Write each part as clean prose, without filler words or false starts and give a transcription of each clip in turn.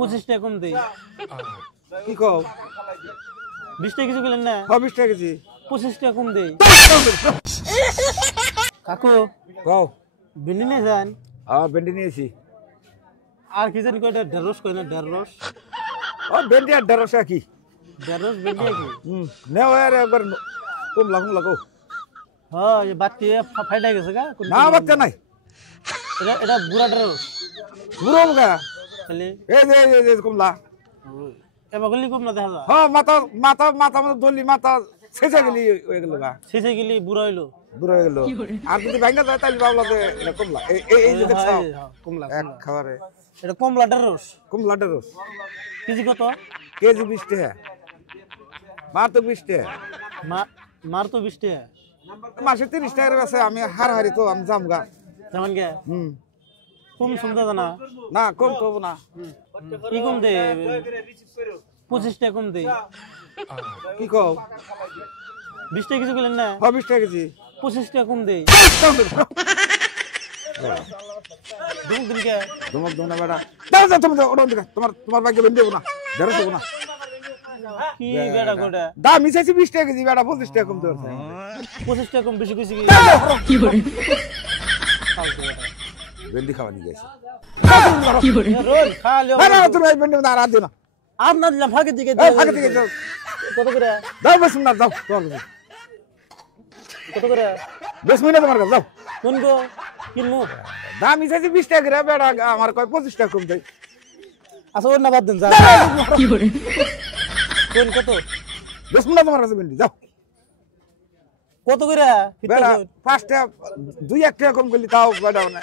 25 টাকা কম দেই। কি কও 20 টাকা কিছু বলেন না? 20 টাকা কেজি 25 টাকা কম দেই। কাকু কও বিনি নিয়ে যান। ভেন্ডি নিয়েছি। আর কি জানি কয়টা ঢেঁড়স কই না ঢেঁড়স। ভেন্ডি আর ঢেঁড়স কি ঢেঁড়স ভেন্ডি কি? নেও আর একবার কমলা কমলা কও। হ্যাঁ এই বাতি ফাইটা গেছে গা। না বাচ্চা নাই এটা বুড়া ঢেঁড়স। বুড়ো মুখা তাহলে এই যে কমলা। এবার গলি কম না দেখা যায়। মাথা মাথা মাথা মতো ধরলি মাথা ছেঁচে গেলি হয়ে গেল গা শেষে গেলি বুড়া হইলো। বুড়ো হয়ে গেল। আর যদি ভাঙ্গা যায় তাহলে ভাবলা যে এটা কমলা। এই যে দেখছো কমলা এক খাবারে এটা কমলা ঢেঁড়স। কমলা ঢেঁড়স কেজি কত? কেজি 20 টাকা। মার তো 20 টাকা। মার তো 20 টাকা। মাসে 30 টাকার আছে। আমি হারি তো আমি যাম গা। যেমন কে কম শুনতে জানা না কম কব না। কি কম দে? 25 টাকা কম দে। কি কও 20 টাকা কিছু বলেন না? 20 টাকা কেজি 25 টাকা কম দে। দুম দিন কে তোমার দোনা বেড়া দাও দাও তুমি ওড়ন দিকা তোমার ভাগ্যে বেঁধে দেবো না ধরে দেবো না। কি বেড়া গোটা দাম মিশাইছি 20 টাকা কেজি বেড়া 25 টাকা কম দেওয়ার 25 টাকা কম বেশি কইছি কি করে ভেন্ডি খাওয়া নিয়ে গেছে। কি করে রোল খালিও না তুমি এই ভেন্ডি না আর দিও না। আর না দিলাম ফাঁকে দিকে ফাঁকে দিকে যাও কত করে? দাও বেশ না যাও কত করে? 10 মিনিট তোমার কাছে যাও। কোন গো কিনমু? দাম মিশাইছি 20 টাকা করে বেড়া আমার কয় 25 টাকা কম দেই। আচ্ছা ওর না বাদ দেন যা। কি করে কোন কত? 10 মিনিট তোমার কাছে ভেন্ডি যাও। কত করে? বেড়া 5 টাকা 2-1 টাকা কম করলি তাও বেড়া না।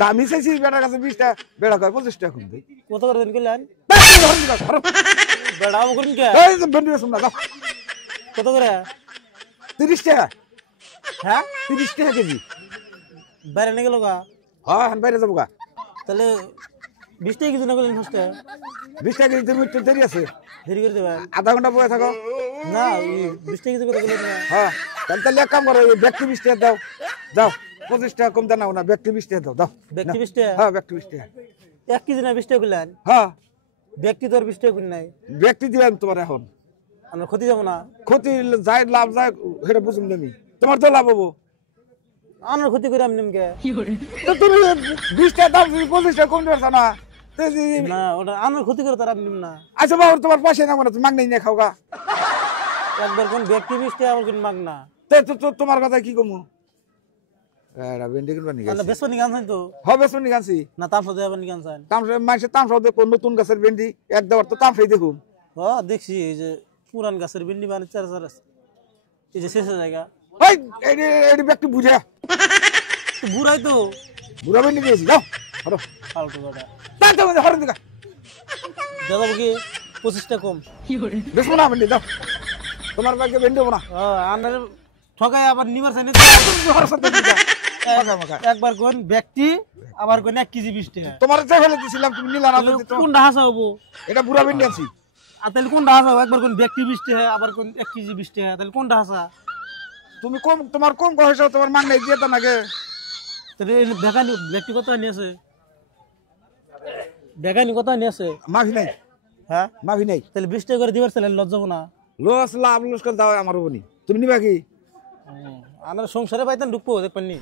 দাম মিশাইছি বেড়ার কাছে 20 টাকা বেড়া কয় 25 টাকা কম দেই। কত করে দেন কইলেন? বেড়া আম করেন কে? এই যে ভেন্ডি বেশ না যাও। কত করে? 30 টাকা। হ্যাঁ 30 টাকা কেজি। বাইরে নিয়ে গেল গা। হ্যাঁ হান বাইরে যাবো গা। তাহলে 20 টাকা কিছু না করলেন ফার্স্টে 20 টাকা কেজি তুমি একটু দেরি আছে। দেরি করে দেবেন আধা ঘন্টা বসে থাকো। না 20 টাকা কিছু কথা বললেন না। হ্যাঁ তাহলে এক কাম করো ব্যক্তি 20 টাকা দাও যাও 25 টাকা কম দেন না ব্যক্তি 20 টাকা দাও দাও ব্যক্তি 20 টাকা? হ্যাঁ ব্যক্তি 20 টাকা। 1 কেজি না 20 টাকা করলেন? হ্যাঁ ব্যক্তি তো আর 20 টাকা করি নাই। ব্যক্তি দিলাম তোমার এখন আমরা ক্ষতি যাবো না। ক্ষতি যায় লাভ যায় সেটা বুঝুন আমি তোমার তো লাভ হবো। আমার ক্ষতি করে আমি নিমকে কি করে তো তুমি 20 টাকা দাম 25 টাকা কম দিচ্ছ না। না ওটা আমার ক্ষতি করে তার আমি নিম না। আচ্ছা বাবু তোমার পয়সা না মানে মাগ নেই না খাও গা। একবার কোন ব্যক্তি 20 টাকা আবার কোন মাগ না। তো তোমার কথা কি কমু? এরা ভেন্ডি কিনবা নি আমরা গেছে। বেসন নিয়ে আনছেন তো হবে শুনি গাছি না তামসা দিয়ে আবার নিয়ে আনছেন? তামসা মাসে তামসা দেখো নতুন গাছের ভেন্ডি এক দেওয়ার তো তামসাই দেখুন। হ্যাঁ দেখছি এই যে পুরান গাছের ভিন্ডি মানে চার এই যে শেষের জায়গা এই এই ব্যক্তি বুঝে তো বুড়াই তো বুড়া ভেন্ডি দিয়েছি যাও হরো ফালতু কথা তাই তো হরো দিকা দাদা কি 25 টাকা কম কি করে বেশবো না ভেন্ডি যাও তোমার ভাগ্যে ভেন্ডি হবো না। আন্ডার ঠকাই আবার নিবার চাইলে একবার কোন ব্যক্তি আবার কোন 1 কেজি 20 টাকা তোমার যে ফেলে দিছিলাম তুমি নিলা না কোনটা হাসা হবো? এটা বুড়া ভেন্ডি আছি। আর তাহলে কোনটা হাসা হবে? একবার কোন ব্যক্তি 20 টাকা আবার কোন 1 কেজি 20 টাকা তাহলে কোনটা হাসা? তুমি কম তোমার কম কহেছো তোমার মাং নাই দিয়ে তো নাকি তাহলে দেখানি ব্যক্তি কত নিয়েছে? দেখানি কত নিয়েছে? মাফি নাই হ্যাঁ মাফি নাই। তাহলে 20 টাকা করে দিবার চাইলে লজ্জা হবো না? লস লাভ লস করে দাও আমার হবনি তুমি নিবা কি? আমরা সংসারে পাইতেন ঢুকবো দেখবেন নি।